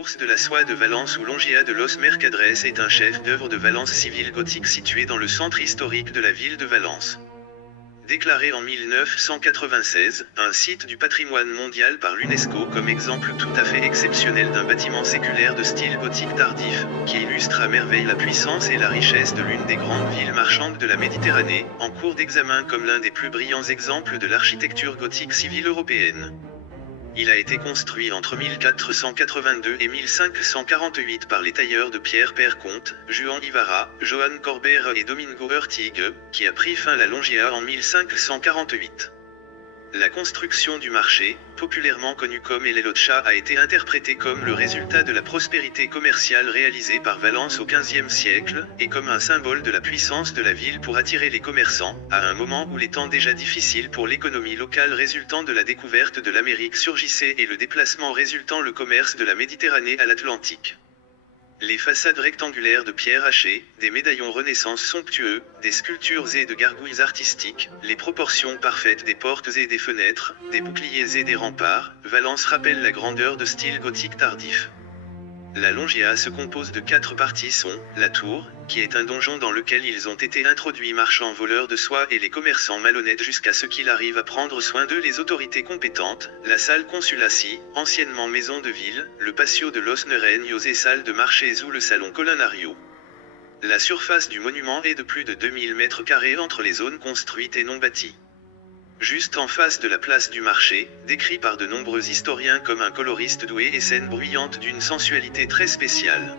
Bourse de la Soie de Valence ou Longea de los Mercadres est un chef-d'œuvre de Valence civil gothique situé dans le centre historique de la ville de Valence. Déclaré en 1996, un site du patrimoine mondial par l'UNESCO comme exemple tout à fait exceptionnel d'un bâtiment séculaire de style gothique tardif, qui illustre à merveille la puissance et la richesse de l'une des grandes villes marchandes de la Méditerranée, en cours d'examen comme l'un des plus brillants exemples de l'architecture gothique civile européenne. Il a été construit entre 1482 et 1548 par les tailleurs de pierre Père-Comte, Juan Ibarra, Joan Corbera et Domingo Urtigue, qui a pris fin la Longea en 1548. La construction du marché, populairement connu comme El Elocha, a été interprétée comme le résultat de la prospérité commerciale réalisée par Valence au XVe siècle, et comme un symbole de la puissance de la ville pour attirer les commerçants, à un moment où les temps déjà difficiles pour l'économie locale résultant de la découverte de l'Amérique surgissaient et le déplacement résultant le commerce de la Méditerranée à l'Atlantique. Les façades rectangulaires de pierre hachée, des médaillons Renaissance somptueux, des sculptures et de gargouilles artistiques, les proportions parfaites des portes et des fenêtres, des boucliers et des remparts, Valence rappelle la grandeur de style gothique tardif. La Longea se compose de 4 parties sont, la tour, qui est un donjon dans lequel ils ont été introduits marchands voleurs de soie et les commerçants malhonnêtes jusqu'à ce qu'il arrive à prendre soin d'eux les autorités compétentes, la salle consulaci, anciennement maison de ville, le patio de los Nereños et salle de marchés ou le salon colonnario. La surface du monument est de plus de 2000 mètres carrés entre les zones construites et non bâties. Juste en face de la place du marché, décrit par de nombreux historiens comme un coloriste doué et scène bruyante d'une sensualité très spéciale.